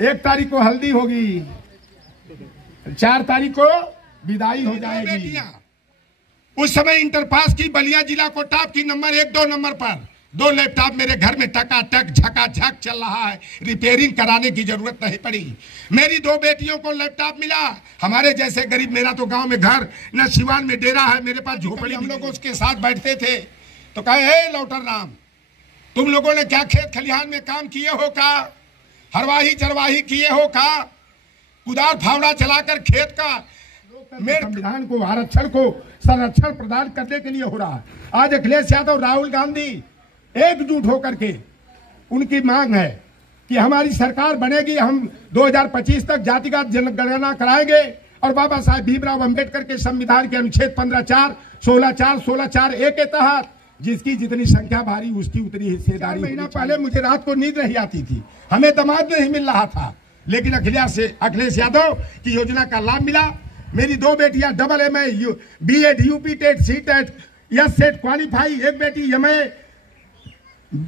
1 तारीख को हल्दी होगी, 4 तारीख को विदाई हो जाएगी। उस समय इंटर पास की, बलिया जिला को टॉप की, नंबर 1 2 नंबर पर 2 लैपटॉप मेरे घर में टकाटक झकाझक चल रहा है, रिपेयरिंग कराने की जरूरत नहीं पड़ी। मेरी 2 बेटियों को लैपटॉप मिला। हमारे जैसे गरीब, मेरा तो गांव में घर न सिवान में डेरा है, मेरे पास झोपड़ी। हम लोग उसके साथ बैठते थे तो कहे, हे लौटर राम, तुम लोगों ने क्या खेत खलिहान में काम किए हो का? हरवाही चरवाही किए हो का? कुदार फावड़ा चलाकर खेत का मेरे संविधान को, आरक्षण को संरक्षण प्रदान करने के लिए हो रहा है। आज अखिलेश यादव, राहुल गांधी एकजुट होकर के उनकी मांग है कि हमारी सरकार बनेगी, हम 2025 तक जातिगत जनगणना कराएंगे और बाबा साहेब भीमराव अंबेडकर के संविधान के अनुच्छेद 15(4), 16(4), 16(4)(a) के तहत जिसकी जितनी संख्या भारी उसकी उतनी हिस्सेदारी। महीना पहले मुझे रात को नींद नहीं आती थी, हमें दामाद नहीं मिल रहा था, लेकिन अखिलेश यादव की योजना का लाभ मिला। मेरी 2 बेटियां AA, BEd, UP TET, CTET, SET qualify, एक बेटी MA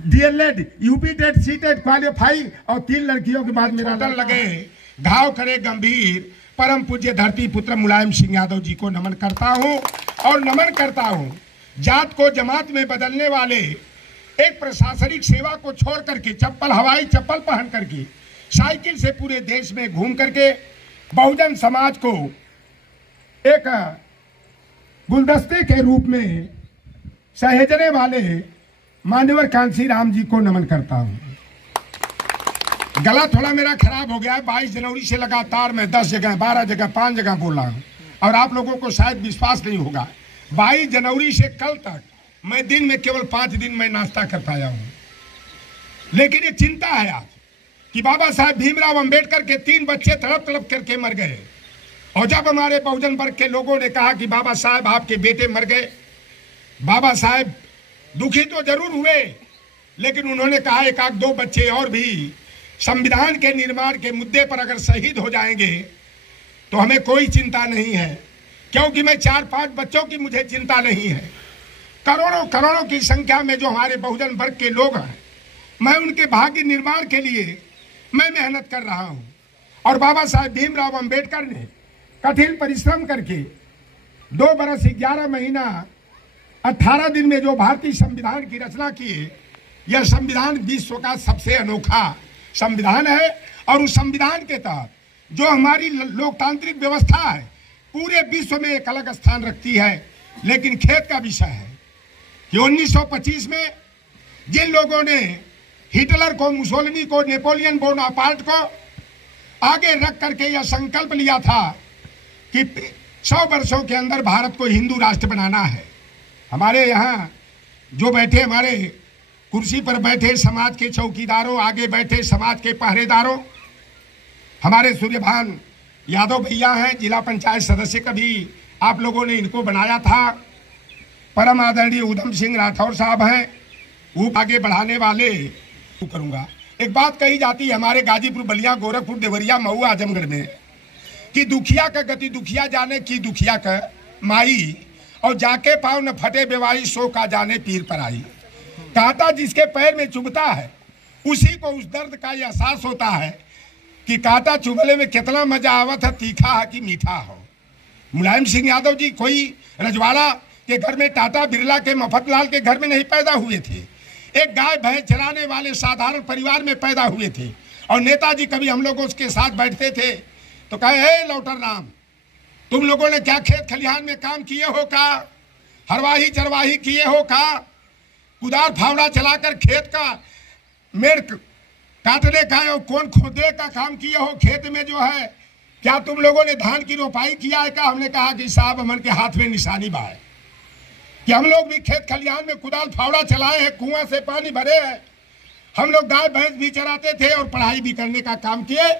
DLED, UP TET, CTET qualify और 3 लड़कियों के बाद मेरा लगे घाव करे गंभीर। परम पूज्य धरती पुत्र मुलायम सिंह यादव जी को नमन करता हूं और नमन करता हूं जात को जमात में बदलने वाले एक प्रशासनिक सेवा को छोड़ करके, चप्पल, हवाई चप्पल पहन करके, साइकिल से पूरे देश में घूम करके बहुजन समाज को एक गुलदस्ते के रूप में सहेजने वाले मान्यवर कांसी राम जी को नमन करता हूं। गला थोड़ा मेरा खराब हो गया है, 22 जनवरी से लगातार मैं 10 जगह, 12 जगह, 5 जगह बोल रहा हूं और आप लोगों को शायद विश्वास नहीं होगा। 22 जनवरी से कल तक मैं दिन में केवल 5 दिन मैं नाश्ता कर पाया हूं। लेकिन ये चिंता है आज कि बाबा साहेब भीमराव अंबेडकर के 3 बच्चे तड़प तड़प करके मर गए और जब हमारे बहुजन वर्ग के लोगों ने कहा कि बाबा साहेब आपके बेटे मर गए, बाबा साहेब दुखी तो जरूर हुए, लेकिन उन्होंने कहा एक आध 2 बच्चे और भी संविधान के निर्माण के मुद्दे पर अगर शहीद हो जाएंगे तो हमें कोई चिंता नहीं है, क्योंकि मैं 4-5 बच्चों की मुझे चिंता नहीं है। करोड़ों करोड़ों की संख्या में जो हमारे बहुजन वर्ग के लोग हैं, मैं उनके भाग्य निर्माण के लिए मैं मेहनत कर रहा हूं। और बाबा साहेब भीमराव अंबेडकर ने कठिन परिश्रम करके 2 बरस 11 महीना 18 दिन में जो भारतीय संविधान की रचना की है, यह संविधान विश्व का सबसे अनोखा संविधान है। और उस संविधान के तहत जो हमारी लोकतांत्रिक व्यवस्था है पूरे विश्व में एक अलग स्थान रखती है। लेकिन खेत का विषय है कि 1925 में जिन लोगों ने हिटलर को, मुसोलिनी को, नेपोलियन बोनापार्ट को आगे रख करके यह संकल्प लिया था कि 100 वर्षों के अंदर भारत को हिंदू राष्ट्र बनाना है। हमारे यहाँ जो बैठे, हमारे कुर्सी पर बैठे समाज के चौकीदारों, आगे बैठे समाज के पहरेदारों, हमारे सूर्यभान यादव भैया हैं, जिला पंचायत सदस्य, कभी आप लोगों ने इनको बनाया था। परम आदरणीय उधम सिंह राठौर साहब हैं, वो आगे बढ़ाने वाले। करूंगा, एक बात कही जाती है हमारे गाजीपुर, बलिया, गोरखपुर, देवरिया, मऊ, आजमगढ़ में कि दुखिया का गति दुखिया जाने की, दुखिया का माई, और जाके पाँव न फटे बेवाई, सो का जाने पीर पर आई। कांटा जिसके पैर में चुभता है उसी को उस दर्द का एहसास होता है कि कांटा चुभले में कितना मजा आवत है, तीखा है कि मीठा हो। मुलायम सिंह यादव जी कोई रजवाड़ा के घर में, टाटा बिरला के, मफतलाल के घर में नहीं पैदा हुए थे, एक गाय भैंस चराने वाले साधारण परिवार में पैदा हुए थे। और नेताजी कभी हम लोग उसके साथ बैठते थे तो कहे, हे लौटर राम, तुम लोगों ने क्या खेत खलिहान में काम किए हो का? हरवाही चरवाही किए हो का? कुदार फावड़ा चलाकर खेत का मेड़ काटने का और कौन खोदे का काम किए हो? खेत में जो है क्या तुम लोगों ने धान की रोपाई किया है का? हमने कहा कि साहब हमन के हाथ में निशानी बा है कि हम लोग भी खेत खलिहान में कुदाल फावड़ा चलाए हैं, कुआं से पानी भरे हैं, हम लोग गाय भैंस भी चराते थे और पढ़ाई भी करने का काम किए।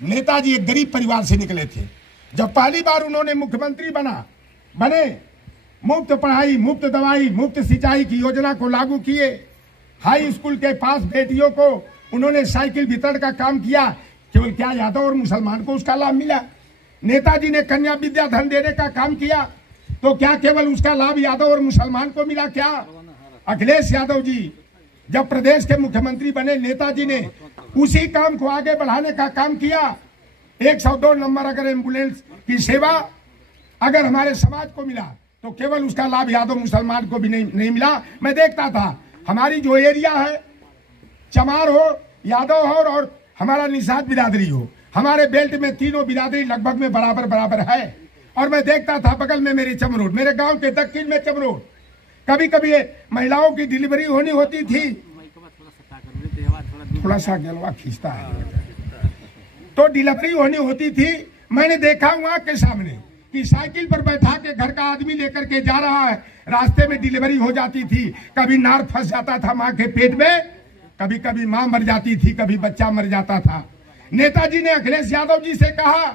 नेताजी एक गरीब परिवार से निकले थे। जब पहली बार उन्होंने मुख्यमंत्री बने, मुफ्त पढ़ाई, मुफ्त दवाई, मुफ्त सिंचाई की योजना को लागू किए। हाई स्कूल के पास बेटियों को उन्होंने साइकिल वितरण का काम किया। केवल क्या यादव और मुसलमान को उसका लाभ मिला? नेताजी ने कन्या विद्या धन देने का काम किया तो क्या केवल उसका लाभ यादव और मुसलमान को मिला? क्या अखिलेश यादव जी जब प्रदेश के मुख्यमंत्री बने, नेताजी ने उसी काम को आगे बढ़ाने का काम किया। 102 नंबर अगर एम्बुलेंस की सेवा अगर हमारे समाज को मिला तो केवल उसका लाभ यादव मुसलमान को भी नहीं मिला। मैं देखता था हमारी जो एरिया है, चमार हो, यादव हो और हमारा निषाद बिरादरी हो, हमारे बेल्ट में तीनों बिरादरी लगभग में बराबर है। और मैं देखता था बगल में मेरी चमरोड, मेरे गांव के दक्षिण में चमरोड, कभी कभी महिलाओं की डिलीवरी होनी होती थी, थोड़ा सा गलवा खींचता है, तो डिलीवरी होनी होती थी। मैंने देखा वहां के सामने कि साइकिल पर बैठा के घर का आदमी लेकर के जा रहा है, रास्ते में डिलीवरी हो जाती थी। कभी नार फंस जाता था माँ के पेट में, कभी कभी माँ मर जाती थी, कभी बच्चा मर जाता था। नेताजी ने अखिलेश यादव जी से कहा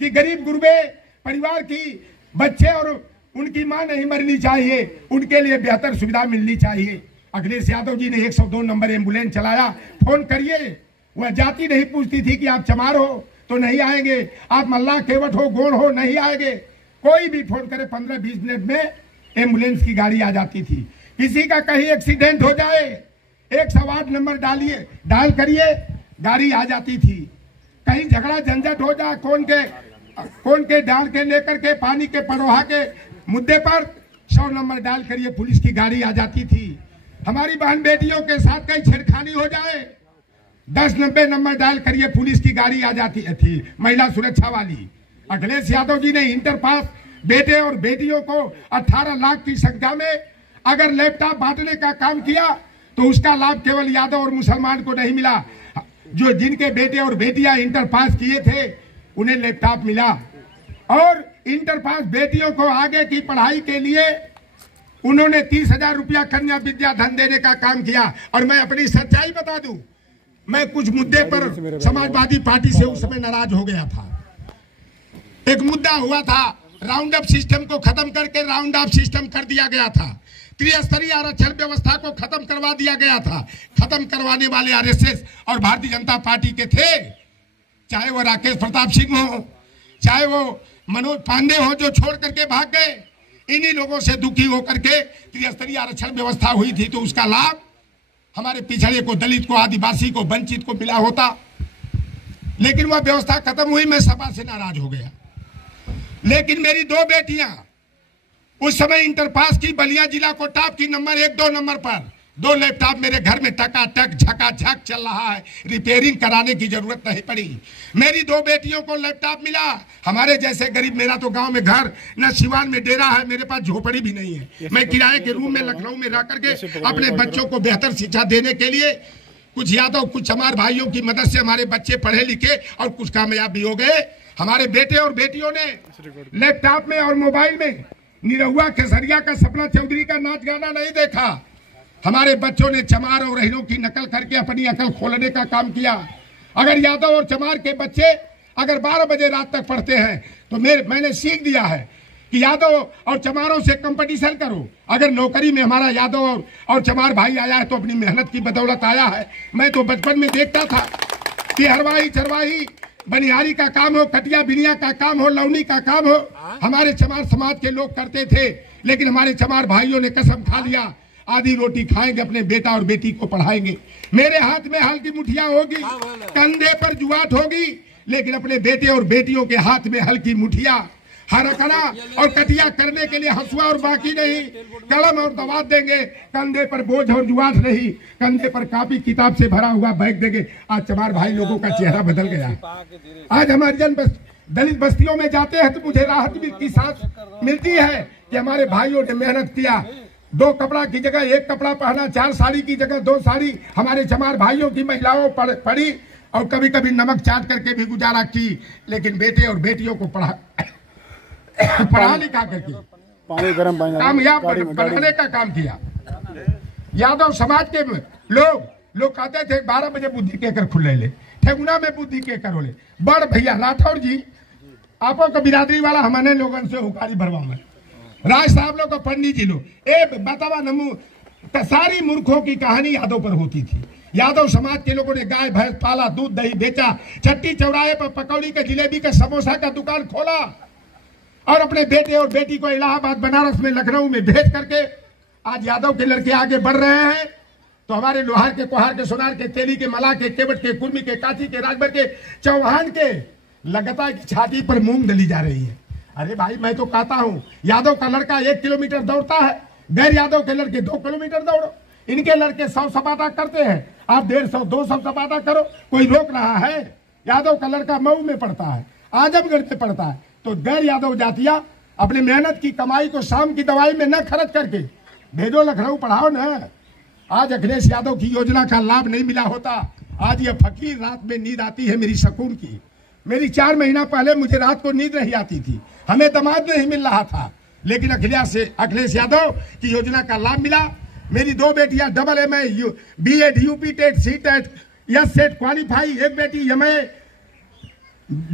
कि गरीब गुरबे परिवार की बच्चे और उनकी मां नहीं मरनी चाहिए, उनके लिए बेहतर सुविधा मिलनी चाहिए। अखिलेश यादव जी ने 102 नंबर एम्बुलेंस चलाया। फोन करिए, वह जाति नहीं पूछती थी कि आप चमार हो तो नहीं आएंगे, आप मल्ला केवट हो, गोड़ हो, नहीं आएंगे। कोई भी फोन करे 15-20 मिनट में एम्बुलेंस की गाड़ी आ जाती थी। किसी का कहीं एक्सीडेंट हो जाए 108 नंबर डायल करिए, गाड़ी आ जाती थी। कहीं झगड़ा झंझट हो जाए कौन के डाल के लेकर के पानी के परोहा के मुद्दे पर 100 नंबर डायल करिए, पुलिस की गाड़ी आ जाती थी। हमारी बहन बेटियों के साथ कहीं छेड़खानी हो जाए 10-90 नंबर डायल करिए, पुलिस की गाड़ी आ जाती थी, महिला सुरक्षा वाली। अखिलेश यादव जी ने इंटर पास बेटे और बेटियों को 18 लाख की संख्या में अगर लैपटॉप बांटने का काम किया तो उसका लाभ केवल यादव और मुसलमान को नहीं मिला। जो जिनके बेटे और बेटियां इंटर पास किए थे उन्हें लैपटॉप मिला। और इंटर पास बेटियों को आगे की पढ़ाई के लिए उन्होंने 30,000 रुपया कन्या विद्या धन देने का काम किया। और मैं अपनी सच्चाई बता दूं, मैं कुछ मुद्दे पर समाजवादी पार्टी से उस समय नाराज हो गया था। एक मुद्दा हुआ था, राउंड अप सिस्टम को खत्म करके राउंड अप सिस्टम कर दिया गया था, त्रिस्तरीय आरक्षण व्यवस्था को खत्म करवा दिया गया था। खत्म करवाने वाले आरएसएस और भारतीय जनता पार्टी के थे, चाहे वो राकेश प्रताप सिंह हो, चाहे वो मनोज पांडे हो जो छोड़ करके भाग गए। इन्हीं लोगों से दुखी होकर के त्रिस्तरीय आरक्षण व्यवस्था हुई थी तो उसका लाभ हमारे पिछड़े को, दलित को, आदिवासी को, वंचित को मिला होता। लेकिन वह व्यवस्था खत्म हुई, मैं सपा से नाराज हो गया। लेकिन मेरी 2 बेटियां उस समय इंटर पास की, बलिया जिला को टॉप की नंबर 1-2 नंबर पर। 2 लैपटॉप मेरे घर में टकाटक झकाझक चल रहा है, रिपेयरिंग कराने की जरूरत नहीं पड़ी। मेरी 2 बेटियों को लैपटॉप मिला। हमारे जैसे गरीब, मेरा तो गांव में घर न सिवान में डेरा है, मेरे पास झोपड़ी भी नहीं है। मैं किराए के रूम में लखनऊ में रह करके अपने बच्चों को बेहतर शिक्षा देने के लिए कुछ यादव कुछ चमार भाइयों की मदद से हमारे बच्चे पढ़े लिखे और कुछ कामयाब भी हो गए। हमारे बेटे और बेटियों ने लैपटॉप में और मोबाइल में निरहुआ केसरिया का, सपना चौधरी का नाच गाना नहीं देखा। हमारे बच्चों ने चमार और रहीनों की नकल करके अपनी अकल खोलने का काम किया। अगर यादव और चमार के बच्चे अगर 12 बजे रात तक पढ़ते हैं तो मैंने सीख दिया है कि यादव और चमारों से कंपटीशन करो। अगर नौकरी में हमारा यादव और चमार भाई आया है तो अपनी मेहनत की बदौलत आया है। मैं तो बचपन में देखता था कि हरवाही चरवाही बनिहारी का काम हो, कटिया बिनिया का काम हो, लौनी का काम हो, हमारे चमार समाज के लोग करते थे। लेकिन हमारे चमार भाइयों ने कसम खा लिया, आधी रोटी खाएंगे, अपने बेटा और बेटी को पढ़ाएंगे। मेरे हाथ में हल की मुठिया होगी, कंधे पर जुआट होगी, लेकिन अपने बेटे और बेटियों के हाथ में हल की मुठिया, हरकना और कटिया करने के लिए हंसुआ और बाकी नहीं, कलम और दवात देंगे। कंधे पर बोझ और जुआट नहीं, कंधे पर कॉपी किताब से भरा हुआ बैग देंगे। आज चमार भाई लोगों का चेहरा बदल गया। आज हम हरिजन दलित बस्तियों में जाते हैं तो मुझे राहत की सांस मिलती है कि हमारे भाइयों ने मेहनत किया। 2 कपड़ा की जगह 1 कपड़ा पहना, 4 साड़ी की जगह 2 साड़ी हमारे चमार भाइयों की महिलाओं पढ़ी और कभी कभी नमक चाट करके भी गुजारा की। लेकिन बेटे और बेटियों को पढ़ा लिखा करके कामयाब बनाने का काम किया। यादव समाज के लोग कहते थे 12 बजे बुद्धि केकर खुले ले, ठेगुना में बुद्धि केकर होले। बड़ भैया राठौर जी, आपो का बिरादरी वाला हमने लोगन से हुकारी भरवा में राज साहब लोग को पंडित जी लोग ए बतावा नमू, सारी मूर्खों की कहानी यादव पर होती थी। यादव समाज के लोगों ने गाय भैंस पाला, दूध दही बेचा, चट्टी चौराहे पर पकौड़ी का, जिलेबी का, समोसा का दुकान खोला और अपने बेटे और बेटी को इलाहाबाद, बनारस में, लखनऊ में भेज करके आज यादव के लड़के आगे बढ़ रहे हैं। तो हमारे लोहार के, कोहार के, सोनार के, तेली के, मला के, केवट के, कुर्मी के, काठी के, राजभर के, चौहान के लगता की छाती पर मूंग डली जा रही है। अरे भाई मैं तो कहता हूँ यादव का लड़का 1 किलोमीटर दौड़ता है, गैर यादव के लड़के 2 किलोमीटर दौड़ो। इनके लड़के 100 सपाटा करते हैं, आप 150 200 सपाटा करो, कोई रोक रहा है? यादव का लड़का मऊ में पढ़ता है, आजमगढ़ में पढ़ता है। तो गैर यादव जातियां अपनी मेहनत की कमाई को शाम की दवाई में न खर्च करके भेजो, लखनऊ पढ़ाओ न। आज अखिलेश यादव की योजना का लाभ नहीं मिला होता, आज ये फकीर रात में नींद आती है मेरी सुकून की। मेरी 4 महीना पहले मुझे रात को नींद नहीं आती थी, हमें दामाद नहीं मिल रहा था, लेकिन अखिलेश यादव की योजना का लाभ मिला। मेरी 2 बेटियां double MA BEd UP TET CTET SET qualify, एक बेटी MA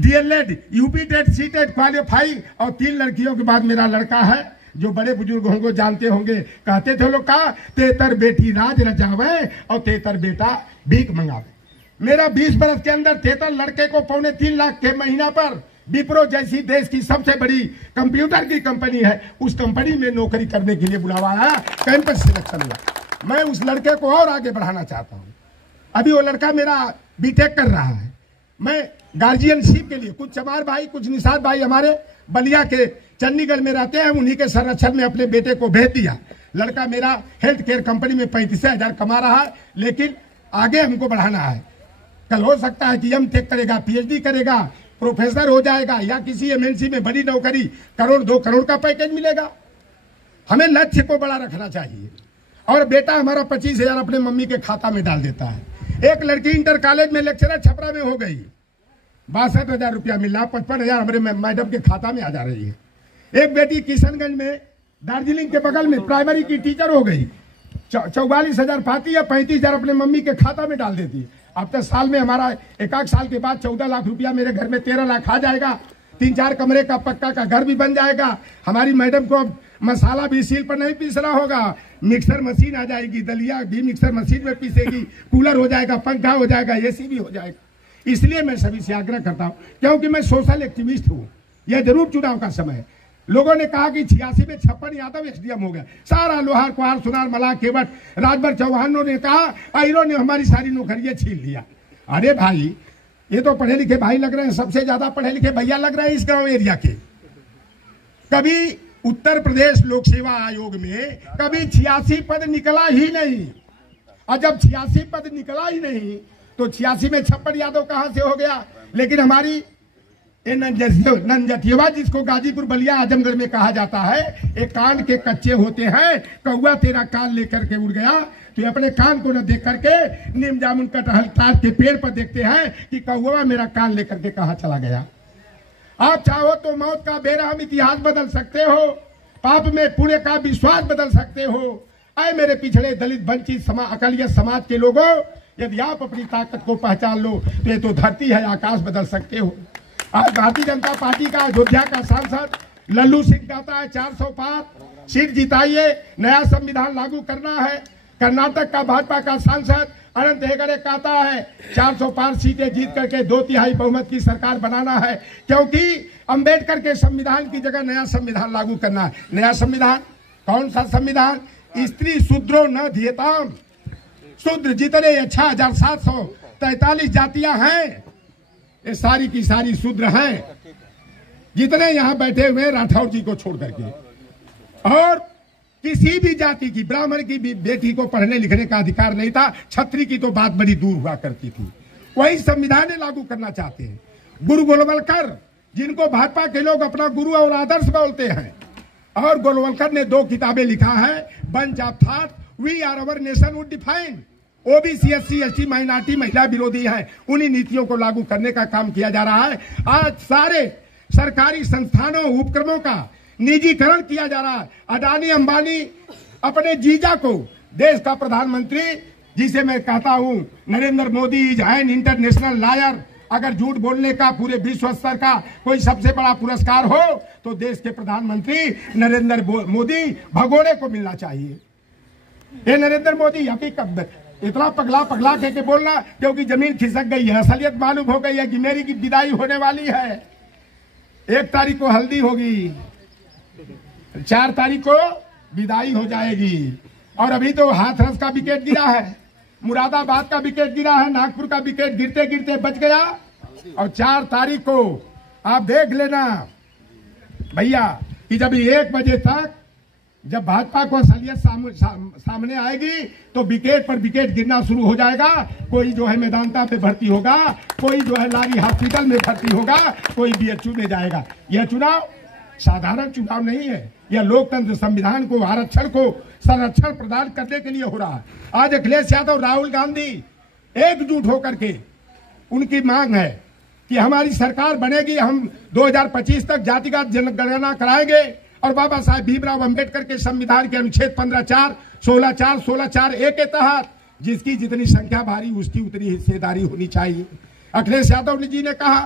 DLEd UP TET CTET qualify, और 3 लड़कियों के बाद मेरा लड़का है जो बड़े बुजुर्ग होंगे जानते होंगे, कहते थे लोग का तेतर बेटी राज रचावे और तेतर बेटा भीख मंगावे। मेरा 20 बरस के अंदर 73 लड़के को 3.25 लाख के महीना पर विप्रो जैसी देश की सबसे बड़ी कंप्यूटर की कंपनी है, उस कंपनी में नौकरी करने के लिए बुलावा आया, कैंपस सिलेक्शन हुआ। मैं उस लड़के को और आगे बढ़ाना चाहता हूँ। अभी वो लड़का मेरा बीटेक कर रहा है। मैं गार्जियनशिप के लिए कुछ चमार भाई, कुछ निषाद भाई हमारे बलिया के चंडीगढ़ में रहते हैं, उन्हीं के संरक्षण में अपने बेटे को भेज दिया। लड़का मेरा हेल्थ केयर कंपनी में 35,000 कमा रहा है, लेकिन आगे हमको बढ़ाना है। कल हो सकता है कि M.Tech करेगा, PhD करेगा, प्रोफेसर हो जाएगा, या किसी MNC में बड़ी नौकरी, 1 करोड़ 2 करोड़ का पैकेज मिलेगा। हमें लक्ष्य को बड़ा रखना चाहिए। और बेटा हमारा 25,000 अपने मम्मी के खाता में डाल देता है। एक लड़की इंटर कॉलेज में लेक्चरर छपरा में हो गई, 62,000 रुपया मिला, 55,000 हमारे मैडम के खाता में आ जा रही है। एक बेटी किशनगंज में, दार्जिलिंग के बगल में प्राइमरी की टीचर हो गई, 44,000 पाती है, 35,000 अपने मम्मी के खाता में डाल देती है। अब तक साल में हमारा 1 साल के बाद 14 लाख रुपया मेरे घर में 13 लाख आ जाएगा। 3-4 कमरे का पक्का का घर भी बन जाएगा। हमारी मैडम को अब मसाला भी सील पर नहीं पीसना होगा, मिक्सर मशीन आ जाएगी, दलिया भी मिक्सर मशीन में पीसेगी, कूलर हो जाएगा, पंखा हो जाएगा, AC भी हो जाएगा। इसलिए मैं सभी से आग्रह करता हूँ, क्योंकि मैं सोशल एक्टिविस्ट हूँ। यह जरूर चुनाव का समय है। लोगों ने कहा कि 86 में 56 यादव SDM हो गया, सारा लोहार कुहार सोनार मला केवट राजभर चौहानों ने कहा आयरों ने हमारी सारी नौकरियां छीन लिया। अरे भाई ये तो पढ़े लिखे भाई लग रहे हैं, सबसे ज्यादा पढ़े लिखे भैया लग रहे हैं इस गांव एरिया के। कभी उत्तर प्रदेश लोक सेवा आयोग में कभी 86 पद निकला ही नहीं, और जब 86 पद निकला ही नहीं तो 86 में 56 यादव कहां से हो गया। लेकिन हमारी नंजतिवा, जिसको गाजीपुर बलिया आजमगढ़ में कहा जाता है, एक कान के कच्चे होते हैं। कौआ तेरा कान लेकर के उड़ गया, तो अपने कान को न देख करके नीम जामुन कटहल तार के पेड़ पर देखते हैं कि कौआ मेरा कान लेकर के कहा चला गया। आप चाहो तो मौत का बेरहम इतिहास बदल सकते हो, पाप में पुण्य का विश्वास बदल सकते हो। आए मेरे पिछड़े दलित वंचित अकालियत समाज के लोगों, यदि आप अपनी ताकत को पहचान लो तो ये तो धरती है आकाश बदल सकते हो। आज भारतीय जनता पार्टी का अयोध्या का सांसद लल्लू सिंह कहता है 400 पार सीट जिताइए, नया संविधान लागू करना है। कर्नाटक का भाजपा का सांसद अनंत हेगड़े कहता है 400 पार सीटें जीत करके 2/3 बहुमत की सरकार बनाना है, क्योंकि अंबेडकर के संविधान की जगह नया संविधान लागू करना है। नया संविधान कौन सा संविधान? स्त्री शूद्रो न धियताम, शूद्र जितने 6,743 जातियां हैं, ये सारी की सारी शूद्र हैं, जितने यहाँ बैठे हुए राठौर जी को छोड़ करके। और किसी भी जाति की, ब्राह्मण की भी बेटी को पढ़ने लिखने का अधिकार नहीं था, छत्री की तो बात बड़ी दूर हुआ करती थी। वही संविधान लागू करना चाहते हैं। गुरु गोलवलकर, जिनको भाजपा के लोग अपना गुरु और आदर्श बोलते हैं, और गोलवलकर ने 2 किताबें लिखा है, bunch of thought, we are our nation would define. OBC SC ST minority महिला विरोधी है, उन्हीं नीतियों को लागू करने का काम किया जा रहा है। आज सारे सरकारी संस्थानों उपक्रमों का निजीकरण किया जा रहा है। अडानी अंबानी अपने जीजा को देश का प्रधानमंत्री, जिसे मैं कहता हूं Narendra Modi is an international liar, अगर झूठ बोलने का पूरे विश्व स्तर का कोई सबसे बड़ा पुरस्कार हो तो देश के प्रधानमंत्री नरेंद्र मोदी भगोड़े को मिलना चाहिए। ये नरेंद्र मोदी अभी कब इतना पगला के बोलना, क्योंकि जमीन खिसक गई है, असलियत मालूम हो गई है कि मेरी की विदाई होने वाली है। 1 तारीख को हल्दी होगी, 4 तारीख को विदाई हो जाएगी, और अभी तो हाथरस का विकेट गिरा है। मुरादाबाद का विकेट गिरा है, नागपुर का विकेट गिरते गिरते बच गया। और 4 तारीख को आप देख लेना भैया कि जब 1 बजे तक जब भाजपा को असलियत सामने आएगी तो विकेट पर विकेट गिरना शुरू हो जाएगा। कोई जो है मैदानता पे भर्ती होगा, कोई जो है लारी हॉस्पिटल में भर्ती होगा, कोई बीएचयू में जाएगा। यह चुनाव साधारण चुनाव नहीं है, यह लोकतंत्र संविधान को, आरक्षण को संरक्षण प्रदान करने के लिए हो रहा है। आज अखिलेश यादव, राहुल गांधी एकजुट होकर के उनकी मांग है कि हमारी सरकार बनेगी, हम 2025 तक जातिगत जनगणना कराएंगे और बाबा साहेब भीमराव अंबेडकर के संविधान के अनुच्छेद 15(4), 16(4), 16(4)(a) के तहत जिसकी जितनी संख्या भारी उसकी उतनी हिस्सेदारी होनी चाहिए। अखिलेश यादव जी ने कहा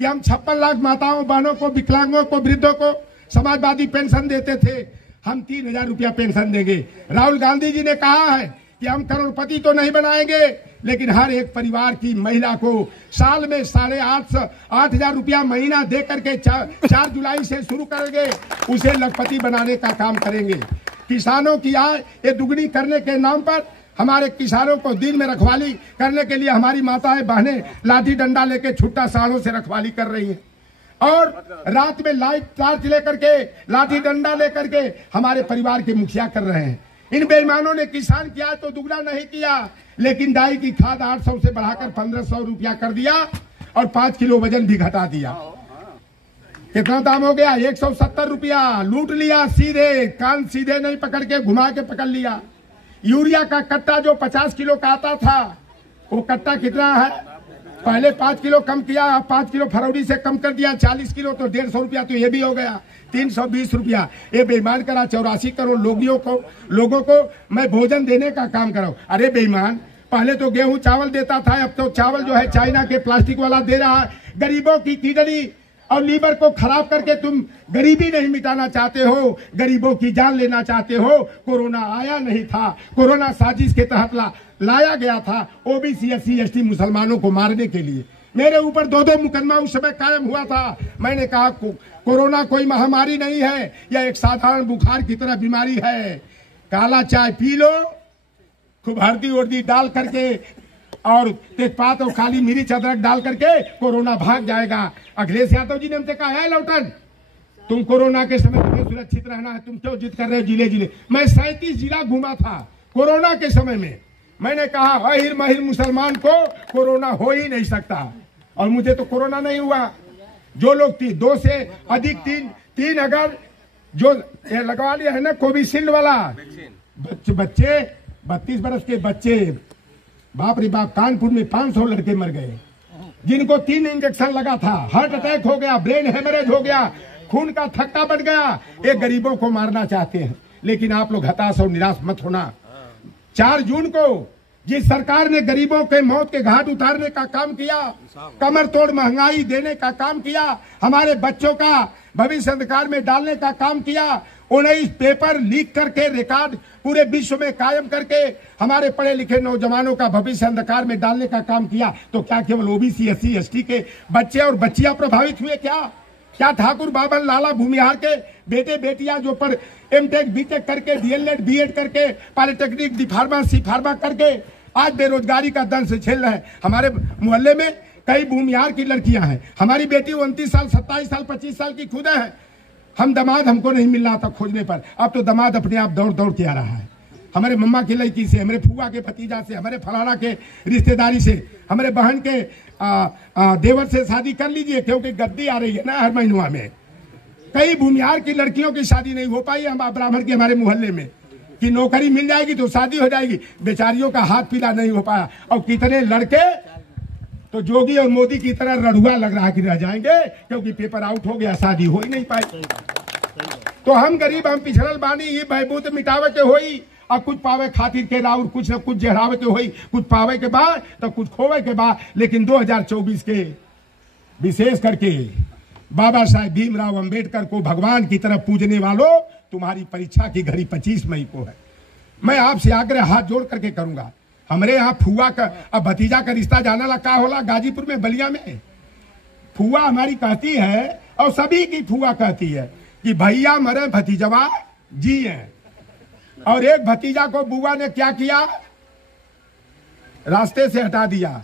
कि हम 56 लाख माताओं, बहनों को, विकलांगों को, वृद्धों को समाजवादी पेंशन देते थे, हम 3000 रुपया पेंशन देंगे। राहुल गांधी जी ने कहा है कि हम करोड़पति तो नहीं बनाएंगे, लेकिन हर एक परिवार की महिला को साल में 8,500 रुपया महीना दे करके 4 जुलाई से शुरू करेंगे, उसे लखपति बनाने का काम करेंगे। किसानों की आय ये दुगनी करने के नाम पर हमारे किसानों को दिन में रखवाली करने के लिए हमारी माताएं बहनें लाठी डंडा लेके छुट्टा साड़ों से रखवाली कर रही हैं और रात में लाइट टार्च लेकर के, लाठी डंडा लेकर के हमारे परिवार के मुखिया कर रहे हैं। इन बेईमानों ने किसान की आय तो दुगना नहीं किया, लेकिन डाई की खाद 800 से बढ़ाकर 1500 रुपया कर दिया और 5 किलो वजन भी घटा दिया। कितना दाम हो गया? 170 रुपया। लूट लिया सीधे, कान सीधे नहीं पकड़ के घुमा के पकड़ लिया। यूरिया का कट्टा जो 50 किलो का आता था, वो कट्टा कितना है? पहले 5 किलो कम किया, अब 5 किलो फरवरी से कम कर दिया। 40 किलो तो 150 रुपया, तो ये भी हो गया 320 रुपया। ये बेईमान करा 84 करोड़ लोगों को मैं भोजन देने का काम कराऊं। अरे बेईमान, पहले तो गेहूं चावल देता था, अब तो चावल जो है चाइना के प्लास्टिक वाला दे रहा है। गरीबों की किडनी और लीवर को खराब करके तुम गरीबी नहीं मिटाना चाहते हो, गरीबों की जान लेना चाहते हो। कोरोना आया नहीं था, कोरोना साजिश के तहत लाया गया था ओबीसी, SC, ST मुसलमानों को मारने के लिए। मेरे ऊपर 2 मुकदमा उस समय कायम हुआ था। मैंने कहा कोरोना कोई महामारी नहीं है, यह एक साधारण बुखार की तरह बीमारी है। काला चाय पी लो, खूब हल्दी उर्दी डाल करके और तेजपात और काली मिर्च अदरक डाल करके कोरोना भाग जाएगा। अखिलेश यादव जी ने हमसे कहा है लौटन, तुम कोरोना के समय तुम्हें सुरक्षित रहना है, तुम क्यों जिद कर रहे हो जिले जिले? मैं 37 जिला घूमा था कोरोना के समय में। मैंने कहा अहिर महिर मुसलमान को कोरोना हो ही नहीं सकता, और मुझे तो कोरोना नहीं हुआ। जो लोग 2 से अधिक 3 अगर जो लगवा लिया है ना कोविशील्ड वाला, बच्चे 32 बरस के बच्चे, बाप रे बाप, कानपुर में 500 लड़के मर गए जिनको 3 इंजेक्शन लगा था। हार्ट अटैक हो गया, ब्रेन हेमरेज हो गया, खून का थक्का बढ़ गया। ये गरीबों को मारना चाहते हैं, लेकिन आप लोग हताश और निराश मत होना। 4 जून को जिस सरकार ने गरीबों के मौत के घाट उतारने का काम किया, कमर तोड़ महंगाई देने का काम किया, हमारे बच्चों का भविष्य अंधकार में डालने का काम किया, 19 पेपर लीक करके रिकॉर्ड पूरे विश्व में कायम करके हमारे पढ़े लिखे नौजवानों का भविष्य अंधकार में डालने का काम किया, तो क्या केवल ओबीसी, SC, ST के बच्चे और बच्चियां प्रभावित हुए? क्या ठाकुर बाबन लाला भूमिहार के बेटे बेटियां जो पर M.Tech, B.Tech करके, DLED, B.Ed करके, पॉलिटेक्निक, D.Pharma, C.Pharma करके आज बेरोजगारी का दंश झेल रहे हैं। हमारे मोहल्ले में कई भूमिहार की लड़कियां हैं। हमारी बेटी 29 साल, 27 साल, 25 साल की खुद है। हम दामाद हमको नहीं मिल रहा था खोजने पर, अब तो दामाद अपने आप दौड़ दौड़ के आ रहा है। हमारे मम्मा की लड़की से, हमारे फुआ के भतीजा से, हमारे फलाना के रिश्तेदारी से, हमारे बहन के देवर से शादी कर लीजिए, क्योंकि गद्दी आ रही है ना हर महीनवा में। कई भूमिहार की लड़कियों की शादी नहीं हो पाई हम ब्राह्मण के हमारे मोहल्ले में, कि नौकरी मिल जाएगी तो शादी हो जाएगी, बेचारियों का हाथ पीला नहीं हो पाया। और कितने लड़के तो जोगी और मोदी की तरह रड़ुआ लग रहा कि रह जाएंगे, क्योंकि पेपर आउट हो गया, शादी हो ही नहीं पाई। तो हम गरीब, हम पिछड़ल बानी, ये बहबूत मिटावे के होई, और कुछ पावे खातिर के राउर कुछ न कुछ जहरावे के होई, कुछ पावे के बाद तो कुछ खोवे के बाद। लेकिन 2024 के विशेष करके बाबा साहेब भीमराव अंबेडकर को भगवान की तरफ पूजने वालों, तुम्हारी परीक्षा की घड़ी 25 मई को है। मैं आपसे आग्रह हाथ जोड़ करके करूंगा। हमारे यहाँ फुआ का अब भतीजा का रिश्ता जाना ला का होला, गाजीपुर में, बलिया में फुआ हमारी कहती है, और सभी की फुआ कहती है कि भैया मरे भतीजवा जी है। और एक भतीजा को बुआ ने क्या किया, रास्ते से हटा दिया।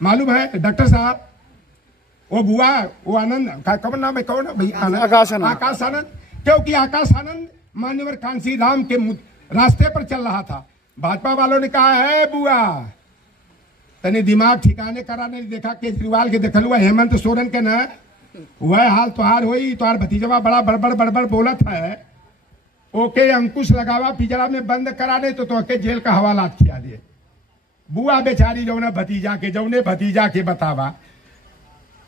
मालूम है डॉक्टर साहब, वो बुआ, वो आनंद, कौन नाम है, कौन भैया, आकाश आनंद, क्योंकि आकाश आनंद मान्यवर कांसी राम के रास्ते पर चल रहा था। भाजपा वालों ने कहा है बुआ तने दिमाग ठिकाने कराने देखा, केजरीवाल के देखल हुआ हेमंत सोरेन के न वह हाल तुहार होई, तुहार भतीजवा बड़ा बड़बड़ बड़बड़ बोलत है, ओके अंकुश लगावा पिंजरा में बंद कराने तो के जेल का हवालात किया दे। बुआ बेचारी जौने भतीजा के बतावा,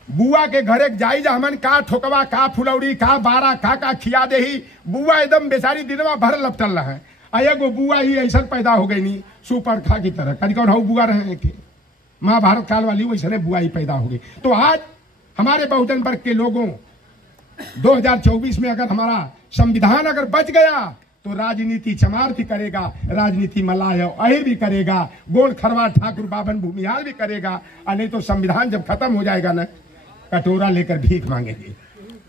बुआ के घरे जाई जा हमन का ठोकवा, का फुलौड़ी, का बारा, का खिया दे ही। बुआ एकदम बेचारी दिनवा भर लपटल रहा है। एगो बुआ ही ऐसा पैदा हो गई नी सुपर खा की तरह, कभी कौन हो बुआ रहे के महाभारत काल वाली वैसे बुआ ही पैदा हो गई। तो आज हमारे बहुजन वर्ग के लोगों 2024 में अगर हमारा संविधान अगर बच गया तो राजनीति चमार भी करेगा, राजनीति मलाह अहिर भी करेगा, गोल खरवा ठाकुर बाबन भूमिहार भी करेगा। और नहीं तो संविधान जब खत्म हो जाएगा ना, कटोरा लेकर भीख मांगेंगे।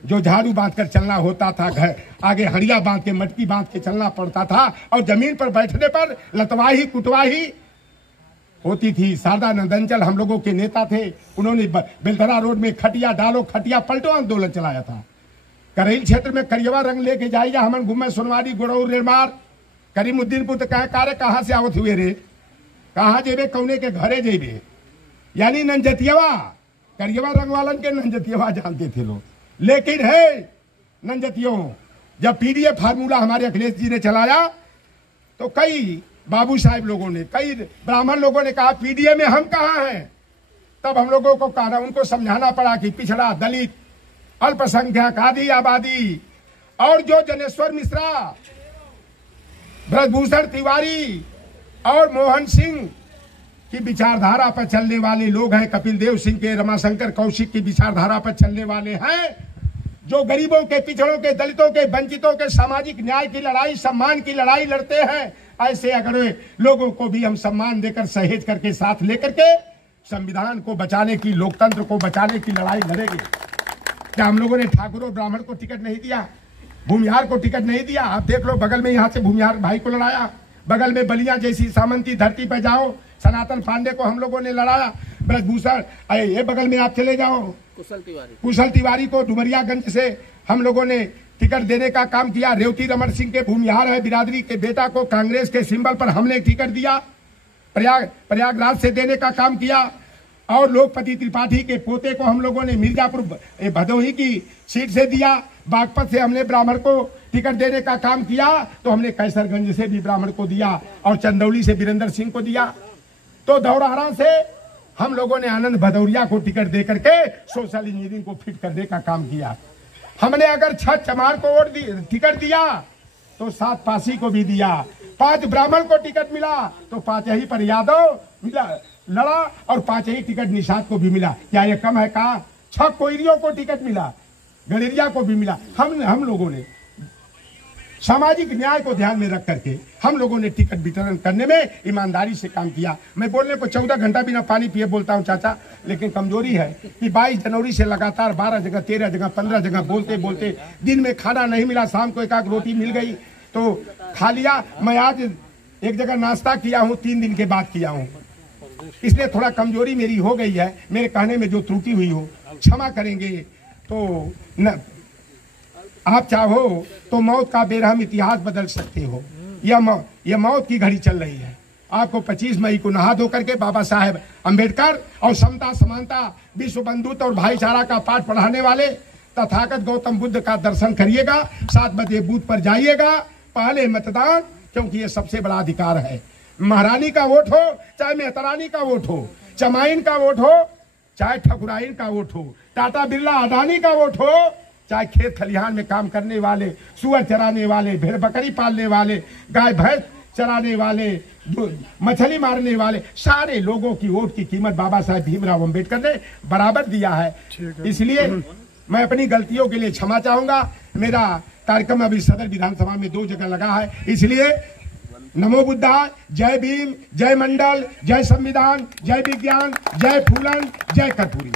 जो झाड़ू बांध कर चलना होता था, घर आगे हड़िया बांध के मटकी बांध के चलना पड़ता था, और जमीन पर बैठने पर लतवाही कुटवाही होती थी। शारदा नंदनचल हम लोगों के नेता थे, उन्होंने बेलथरा रोड में खटिया डालो खटिया पलटो आंदोलन चलाया था। करेल क्षेत्र में करियवा रंग लेके जाइए, हमन घूमे सोनवारी गोड़ौर रेमार करीमुद्दीन पुत्र कहाँ से आवत हुए रे, कहाँ जेबे, कौने के घरे जेबे, यानी नंजतियवा करियवा रंग वालन के नंजतियवा जानते थे लोग। लेकिन है नंजतियों, जब पीडीएफ फार्मूला हमारे अखिलेश जी ने चलाया तो कई बाबू साहब लोगों ने, कई ब्राह्मण लोगों ने कहा पीडीए में हम कहाँ हैं। तब हम लोगों को कहना, उनको समझाना पड़ा कि पिछड़ा, दलित, अल्पसंख्यक, आदि आबादी और जो जनेश्वर मिश्रा, ब्रजभूषण तिवारी और मोहन सिंह की विचारधारा पर चलने वाले लोग हैं, कपिल देव सिंह के, रमाशंकर कौशिक की विचारधारा पर चलने वाले हैं, जो गरीबों के, पिछड़ों के, दलितों के, वंचितों के सामाजिक न्याय की लड़ाई, सम्मान की लड़ाई लड़ते हैं। ऐसे अगर लोगों को भी हम सम्मान देकर, सहेज करके, साथ लेकर के संविधान को बचाने की, लोकतंत्र को बचाने की लड़ाई लड़ेंगे। क्या हम लोगों ने ठाकुर और ब्राह्मण को टिकट नहीं दिया, भूमिहार को टिकट नहीं दिया? आप देख लो, बगल में यहाँ से भूमिहार भाई को लड़ाया, बगल में बलिया जैसी सामंती धरती पर जाओ, सनातन पांडे को हम लोगों ने लड़ाया, ब्रजभूषण, ये बगल में आप चले जाओ कुशल तिवारी को डुमरियागंज से हम लोगों ने टिकट देने का काम किया। रेवती रमन सिंह के भूमिहार है बिरादरी के बेटा को कांग्रेस के सिंबल पर हमने टिकट दिया, प्रयागराज से देने का काम किया। और लोकपति त्रिपाठी के पोते को हम लोगों ने मिर्जापुर भदोही की सीट से दिया। बागपत से हमने ब्राह्मण को टिकट देने का काम किया, तो हमने कैसरगंज से भी ब्राह्मण को दिया और चंदौली से वीरेंद्र सिंह को दिया। तो धौरहरा से हम लोगों ने आनंद भदौरिया को टिकट दे करके सोशल इंजीनियरिंग को फिट करने का काम किया। हमने अगर 6 चमार को टिकट दिया तो 7 पासी को भी दिया, 5 ब्राह्मण को टिकट मिला तो 5 ही पर यादव मिला लड़ा और 5 ही टिकट निषाद को भी मिला। क्या ये कम है? कहा 6 कोयरियों को टिकट मिला, गलेरिया को भी मिला। हम लोगों ने सामाजिक न्याय को ध्यान में रख करके हम लोगों ने टिकट वितरण करने में ईमानदारी से काम किया। मैं बोलने को 14 घंटा बिना पानी पिए बोलता हूं चाचा, लेकिन कमजोरी है कि 22 जनवरी से लगातार 12 जगह, 13 जगह, 15 जगह बोलते बोलते दिन में खाना नहीं मिला, शाम को एक आध रोटी मिल गई तो खा लिया। मैं आज एक जगह नाश्ता किया हूँ, 3 दिन के बाद किया हूँ, इसलिए थोड़ा कमजोरी मेरी हो गई है। मेरे कहने में जो त्रुटि हुई हो क्षमा करेंगे। तो न आप चाहो तो मौत का बेरहम इतिहास बदल सकते हो। यह मौत की घड़ी चल रही है। आपको 25 मई को नहा धो करके बाबा साहेब अंबेडकर और समता, समानता, विश्व बंधुत्व और भाईचारा का पाठ पढ़ाने वाले तथागत गौतम बुद्ध का दर्शन करिएगा। 7 बजे बूथ पर जाइएगा, पहले मतदान, क्योंकि ये सबसे बड़ा अधिकार है। महारानी का वोट हो चाहे मेहतरानी का वोट हो, चमाइन का वोट हो चाहे ठकुराइन का वोट हो, टाटा बिरला अडानी का वोट हो चाहे खेत खलिहान में काम करने वाले, सुअर चराने वाले, भेड़ बकरी पालने वाले, गाय भैंस चराने वाले, मछली मारने वाले, सारे लोगों की वोट की कीमत बाबा साहेब भीमराव अंबेडकर ने बराबर दिया है। इसलिए मैं अपनी गलतियों के लिए क्षमा चाहूंगा। मेरा कार्यक्रम अभी सदर विधानसभा में 2 जगह लगा है, इसलिए नमो बुद्धाय, जय भीम, जय मंडल, जय संविधान, जय विज्ञान, जय फूलन, जय कर्पूरी।